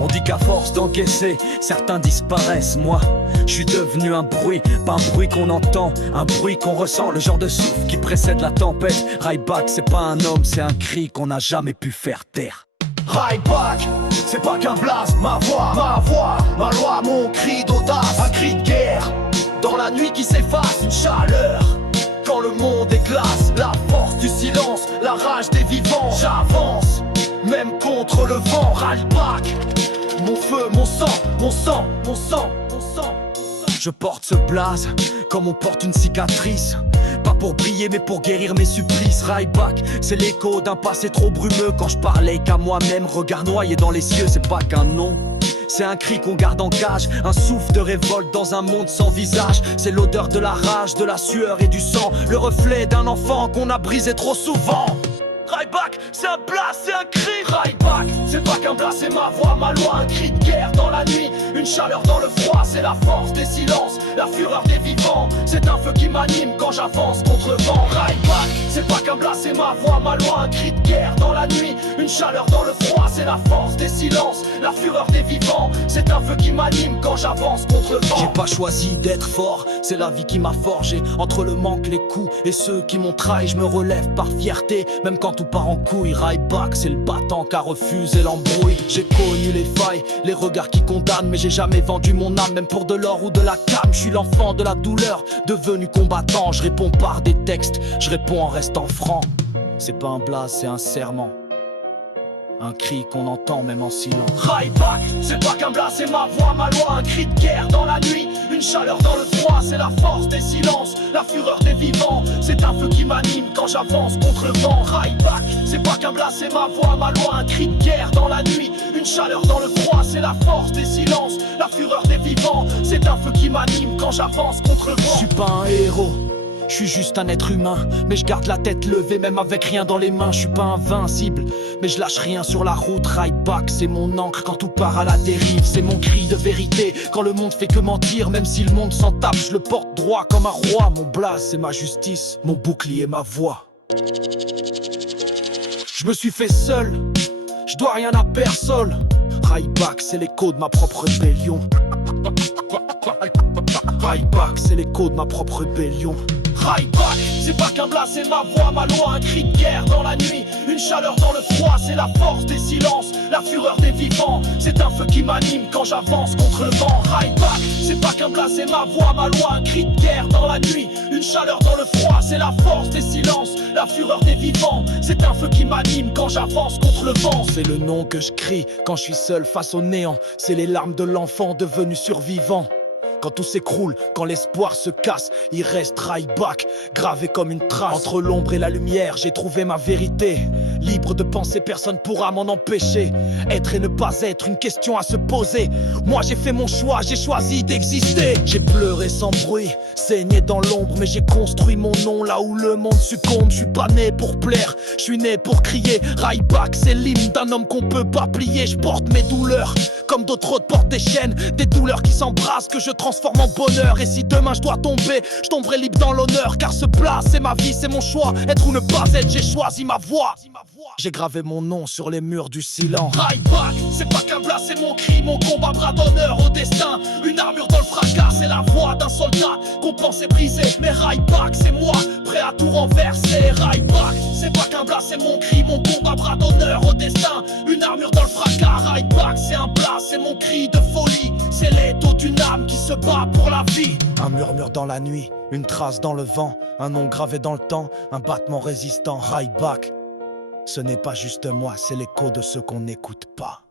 On dit qu'à force d'encaisser, certains disparaissent. Moi, je suis devenu un bruit, pas un bruit qu'on entend, un bruit qu'on ressent, le genre de souffle qui précède la tempête. Ryback, c'est pas un homme, c'est un cri qu'on n'a jamais pu faire taire. Ryback, c'est pas qu'un blast, ma voix, ma loi, mon cri d'audace, un cri de guerre. Dans la nuit qui s'efface, une chaleur. Quand le monde est glace, la force du silence, la rage des vivants. J'avance, même contre le vent. Ryback, mon feu, mon sang, mon sang, mon sang, mon sang. Je porte ce blaze comme on porte une cicatrice. Pas pour briller mais pour guérir mes supplices. Ryback, c'est l'écho d'un passé trop brumeux. Quand je parlais qu'à moi-même, regard noyé dans les cieux. C'est pas qu'un nom, c'est un cri qu'on garde en cage, un souffle de révolte dans un monde sans visage. C'est l'odeur de la rage, de la sueur et du sang, le reflet d'un enfant qu'on a brisé trop souvent. Ryback, c'est un blast, c'est un cri. Ryback, c'est pas qu'un blast, c'est ma voix, ma loi, un cri de guerre dans la nuit, une chaleur dans le froid, c'est la force des silences, la fureur des vivants. C'est un feu qui m'anime quand j'avance contre le vent. Ryback, c'est pas qu'un blast, c'est ma voix, ma loi, un cri de guerre dans la nuit, une chaleur dans le froid, c'est la force des silences, la fureur des vivants. C'est un feu qui m'anime quand j'avance contre le vent. J'ai pas choisi d'être fort, c'est la vie qui m'a forgé. Entre le manque, les coups et ceux qui m'ont trahi, je me relève par fierté, même quand tout part en couille. Ryback, c'est le battant qui a refusé l'embrouille. J'ai connu les failles, les regards qui condamnent, mais j'ai jamais vendu mon âme, même pour de l'or ou de la cam. Je suis l'enfant de la douleur, devenu combattant. Je réponds par des textes, je réponds en restant franc. C'est pas un blaze, c'est un serment, un cri qu'on entend même en silence. Ryback, c'est pas qu'un blast, c'est ma voix, ma loi, un cri de guerre dans la nuit, une chaleur dans le froid, c'est la force des silences, la fureur des vivants. C'est un feu qui m'anime quand j'avance contre le vent. Ryback, c'est pas qu'un blast, c'est ma voix, ma loi, un cri de guerre dans la nuit, une chaleur dans le froid, c'est la force des silences, la fureur des vivants. C'est un feu qui m'anime quand j'avance contre le vent. Je suis pas un héros, je suis juste un être humain, mais je garde la tête levée même avec rien dans les mains. Je suis pas invincible, mais je lâche rien sur la route. Ryback, c'est mon encre quand tout part à la dérive. C'est mon cri de vérité quand le monde fait que mentir. Même si le monde s'en tape, je le porte droit comme un roi. Mon blaze, c'est ma justice, mon bouclier, ma voix. Je me suis fait seul, je dois rien à personne. Ryback, c'est l'écho de ma propre rébellion. Ryback, c'est l'écho de ma propre rébellion. Ryback, c'est pas qu'un blast, c'est ma voix, ma loi, un cri de guerre dans la nuit, une chaleur dans le froid, c'est la force des silences, la fureur des vivants. C'est un feu qui m'anime quand j'avance contre le vent. Ryback, c'est pas qu'un blast, c'est ma voix, ma loi, un cri de guerre dans la nuit, une chaleur dans le froid, c'est la force des silences, la fureur des vivants. C'est un feu qui m'anime quand j'avance contre le vent. C'est le nom que je crie quand je suis seul face au néant. C'est les larmes de l'enfant devenu survivant. Quand tout s'écroule, quand l'espoir se casse, il reste Ryback, gravé comme une trace. Entre l'ombre et la lumière, j'ai trouvé ma vérité. Libre de penser, personne pourra m'en empêcher. Être et ne pas être, une question à se poser. Moi j'ai fait mon choix, j'ai choisi d'exister. J'ai pleuré sans bruit, saigné dans l'ombre, mais j'ai construit mon nom là où le monde succombe. Je suis pas né pour plaire, je suis né pour crier. Ryback, c'est l'hymne d'un homme qu'on peut pas plier. Je porte mes douleurs, comme d'autres portent des chaînes. Des douleurs qui s'embrassent, que je transforme en bonheur. Et si demain je dois tomber, je tomberai libre dans l'honneur. Car ce plat, c'est ma vie, c'est mon choix. Être ou ne pas être, j'ai choisi ma voix. J'ai gravé mon nom sur les murs du silence. Ryback, c'est pas qu'un blast, c'est mon cri, mon combat, bras d'honneur au destin. Une armure dans le fracas, c'est la voix d'un soldat qu'on pensait briser. Mais Ryback, c'est moi, prêt à tout renverser. Ryback, c'est pas qu'un blast, c'est mon cri, mon combat, bras d'honneur au destin. Une armure dans le fracas. Ryback, c'est un blast, c'est mon cri de folie. C'est l'étau d'une âme qui se bat pour la vie. Un murmure dans la nuit, une trace dans le vent, un nom gravé dans le temps, un battement résistant. Ryback, ce n'est pas juste moi, c'est l'écho de ceux qu'on n'écoute pas.